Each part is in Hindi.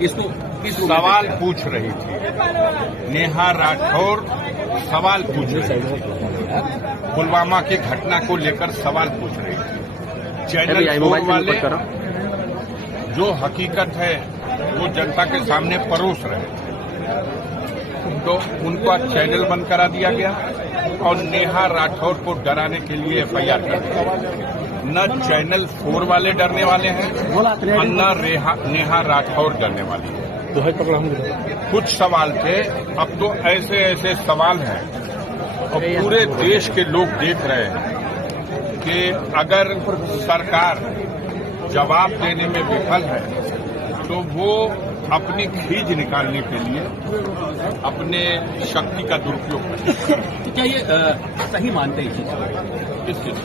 इसको सवाल पूछ रही थी। नेहा राठौर सवाल पूछ रही थी, पुलवामा की घटना को लेकर सवाल पूछ रही थी। चैनल 4 वाले जो हकीकत है वो जनता के सामने परोस रहे थे, तो उनको आज चैनल बंद करा दिया गया और नेहा राठौर को डराने के लिए एफआईआर कर दी गई। न चैनल 4 वाले डरने वाले हैं और न नेहा राठौर डरने वाली है। कुछ सवाल थे, अब तो ऐसे ऐसे सवाल हैं और पूरे देश के लोग देख रहे हैं कि अगर सरकार जवाब देने में विफल है तो वो अपनी खीज निकालने के लिए अपने शक्ति का दुरुपयोग करते हैं। तो क्या ये सही मानते हैं इस चीज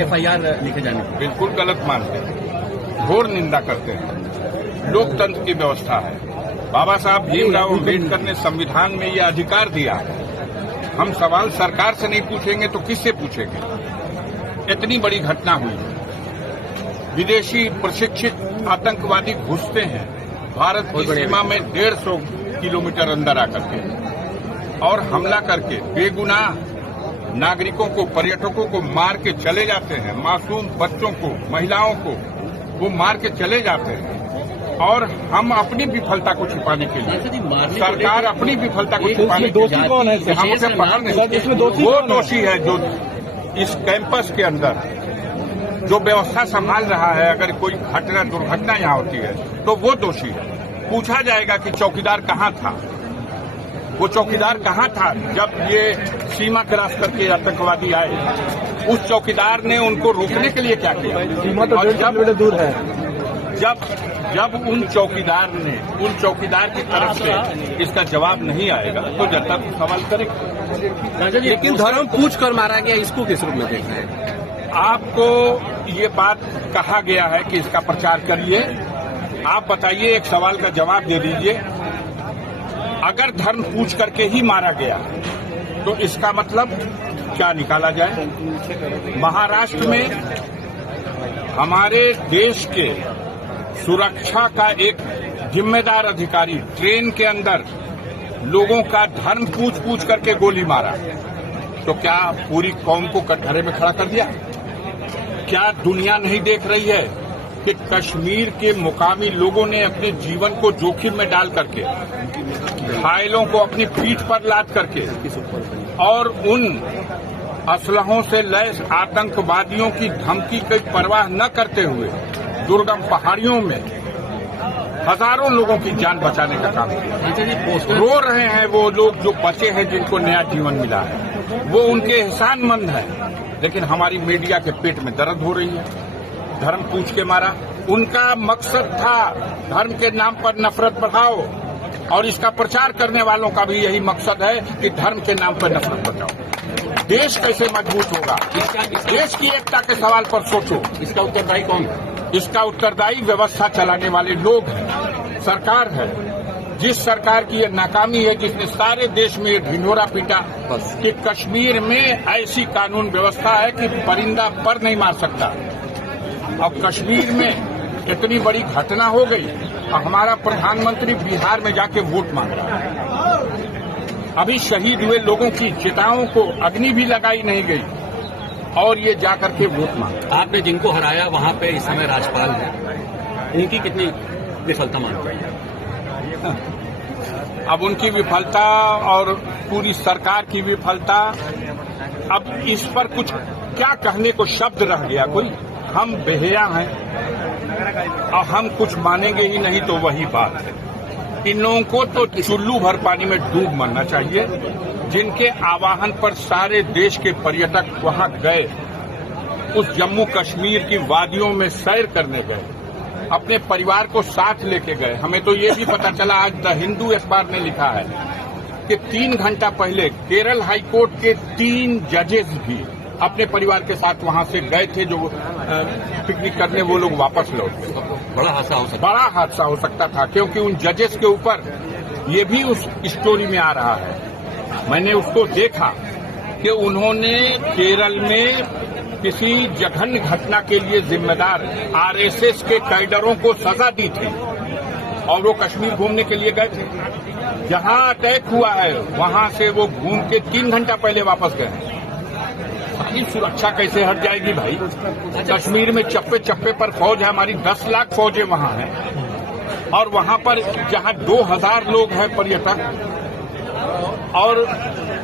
एफआईआर लिखे जाने को? बिल्कुल गलत मानते हैं, घोर निंदा करते हैं। लोकतंत्र की व्यवस्था है, बाबा साहब भीमराव अम्बेडकर ने संविधान में ये अधिकार दिया है। हम सवाल सरकार से नहीं पूछेंगे तो किससे पूछेंगे? इतनी बड़ी घटना हुई है, विदेशी प्रशिक्षित आतंकवादी घुसते हैं भारत की सीमा में 150 किलोमीटर अंदर आकर के और हमला करके बेगुनाह नागरिकों को, पर्यटकों को मार के चले जाते हैं। मासूम बच्चों को, महिलाओं को वो मार के चले जाते हैं और हम अपनी विफलता को छिपाने के लिए, सरकार अपनी विफलता को छिपाने के लिए, कौन है? हम उसे पकड़ नहीं। वो दोषी है जो इस कैंपस के अंदर जो व्यवस्था संभाल रहा है। अगर कोई घटना, दुर्घटना यहाँ होती है तो वो दोषी है। पूछा जाएगा कि चौकीदार कहाँ था, वो चौकीदार कहाँ था जब ये सीमा क्रॉस करके आतंकवादी आए? उस चौकीदार ने उनको रोकने के लिए क्या किया? सीमा तो 1.5 किलोमीटर दूर है। जब उन चौकीदार की तरफ से इसका जवाब नहीं आएगा तो जनता को सवाल करेगा। लेकिन धर्म पूछ कर मारा गया, इसको किस रूप में देख रहे हैं? आपको ये बात कहा गया है कि इसका प्रचार करिए। आप बताइए, एक सवाल का जवाब दे दीजिए। अगर धर्म पूछ करके ही मारा गया तो इसका मतलब क्या निकाला जाए? महाराष्ट्र में हमारे देश के सुरक्षा का एक जिम्मेदार अधिकारी ट्रेन के अंदर लोगों का धर्म पूछ करके गोली मारा, तो क्या पूरी कौम को कटघरे में खड़ा कर दिया? क्या दुनिया नहीं देख रही है कि कश्मीर के मुकामी लोगों ने अपने जीवन को जोखिम में डाल करके, घायलों को अपनी पीठ पर लाद करके और उन असलहों से लैस आतंकवादियों की धमकी की परवाह न करते हुए दुर्गम पहाड़ियों में हजारों लोगों की जान बचाने का काम किया। रो रहे हैं वो लोग जो बचे हैं, जिनको नया जीवन मिला है, वो उनके एहसानमंद हैं। लेकिन हमारी मीडिया के पेट में दर्द हो रही है। धर्म पूछ के मारा, उनका मकसद था धर्म के नाम पर नफरत बढ़ाओ और इसका प्रचार करने वालों का भी यही मकसद है कि धर्म के नाम पर नफरत बढ़ाओ। देश कैसे मजबूत होगा? देश की एकता के सवाल पर सोचो। इसका उत्तरदायी कौन है? इसका उत्तरदायी व्यवस्था चलाने वाले लोग हैं, सरकार है। जिस सरकार की ये नाकामी है, जिसने सारे देश में ये ढिंढोरा पीटा कि कश्मीर में ऐसी कानून व्यवस्था है कि परिंदा पर नहीं मार सकता, और कश्मीर में इतनी बड़ी घटना हो गई और हमारा प्रधानमंत्री बिहार में जाके वोट मांग रहा है। अभी शहीद हुए लोगों की चिताओं को अग्नि भी लगाई नहीं गई और ये जाकर के वोट मांग। आपने जिनको हराया वहां पे इस समय राज्यपाल है, उनकी कितनी विफलता मानते हैं? अब उनकी विफलता और पूरी सरकार की विफलता, अब इस पर कुछ क्या कहने को शब्द रह गया कोई? हम बेहया हैं और हम कुछ मानेंगे ही नहीं, तो वही बात है। इन लोगों को तो चुल्लू भर पानी में डूब मरना चाहिए, जिनके आह्वान पर सारे देश के पर्यटक वहां गए, उस जम्मू कश्मीर की वादियों में सैर करने गए, अपने परिवार को साथ लेके गए। हमें तो ये भी पता चला, आज द हिंदू अखबार ने लिखा है कि 3 घंटा पहले केरल हाईकोर्ट के 3 जजेस भी अपने परिवार के साथ वहां से गए थे, जो पिकनिक करने, वो लोग वापस लौट गए। बड़ा हादसा हो सकता था, क्योंकि उन जजेस के ऊपर ये भी उस स्टोरी में आ रहा है। मैंने उसको देखा कि उन्होंने केरल में किसी जघन्य घटना के लिए जिम्मेदार आरएसएस के कैडरों को सजा दी थी और वो कश्मीर घूमने के लिए गए थे। जहां अटैक हुआ है वहां से वो घूम के 3 घंटा पहले वापस गए। सारी सुरक्षा कैसे हट जाएगी भाई? कश्मीर में चप्पे चप्पे पर फौज है, हमारी 10 लाख फौजें वहां हैं, और वहां पर जहां 2000 लोग हैं पर्यटक, और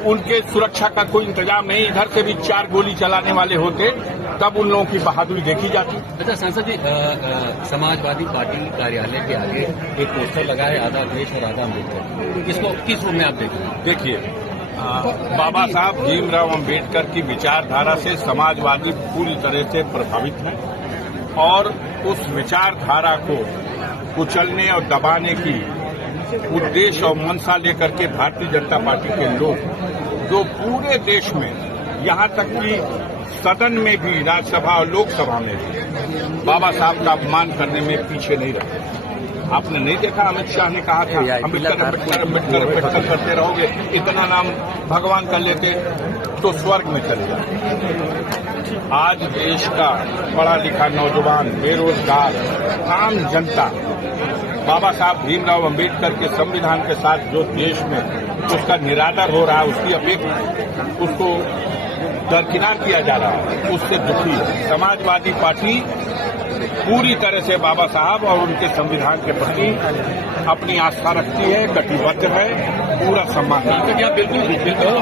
उनके सुरक्षा का कोई इंतजाम नहीं। इधर से भी 4 गोली चलाने वाले होते तब उन लोगों की बहादुरी देखी जाती। अच्छा सांसद जी, समाजवादी पार्टी कार्यालय के आगे एक पोस्टर लगा है, आधा देश और आधा अम्बेडकर। इसको किस रूप में आप देख रहे हैं? देखिए, बाबा साहब भीमराव अंबेडकर की विचारधारा से समाजवादी पूरी तरह से प्रभावित है, और उस विचारधारा को कुचलने और दबाने की उद्देश्य और मंशा लेकर के भारतीय जनता पार्टी के लोग जो पूरे देश में, यहां तक कि सदन में भी, राज्यसभा और लोकसभा में भी बाबा साहब का अपमान करने में पीछे नहीं रहे। आपने नहीं देखा अमित शाह ने कहा था अम्बेडकर अम्बेडकर अम्बेडकर अम्बेडकर करते रहोगे, इतना नाम भगवान कर लेते तो स्वर्ग में चले जाते। आज देश का पढ़ा लिखा नौजवान, बेरोजगार, आम जनता बाबा साहब भीमराव अंबेडकर के संविधान के साथ जो देश में उसका निरादर हो रहा है, उसकी अपेक्षा उसको दरकिनार किया जा रहा है, उससे दुखी है। समाजवादी पार्टी पूरी तरह से बाबा साहब और उनके संविधान के प्रति अपनी आस्था रखती है, कटिबद्ध है, पूरा सम्मान। बिल्कुल बिल्कुल।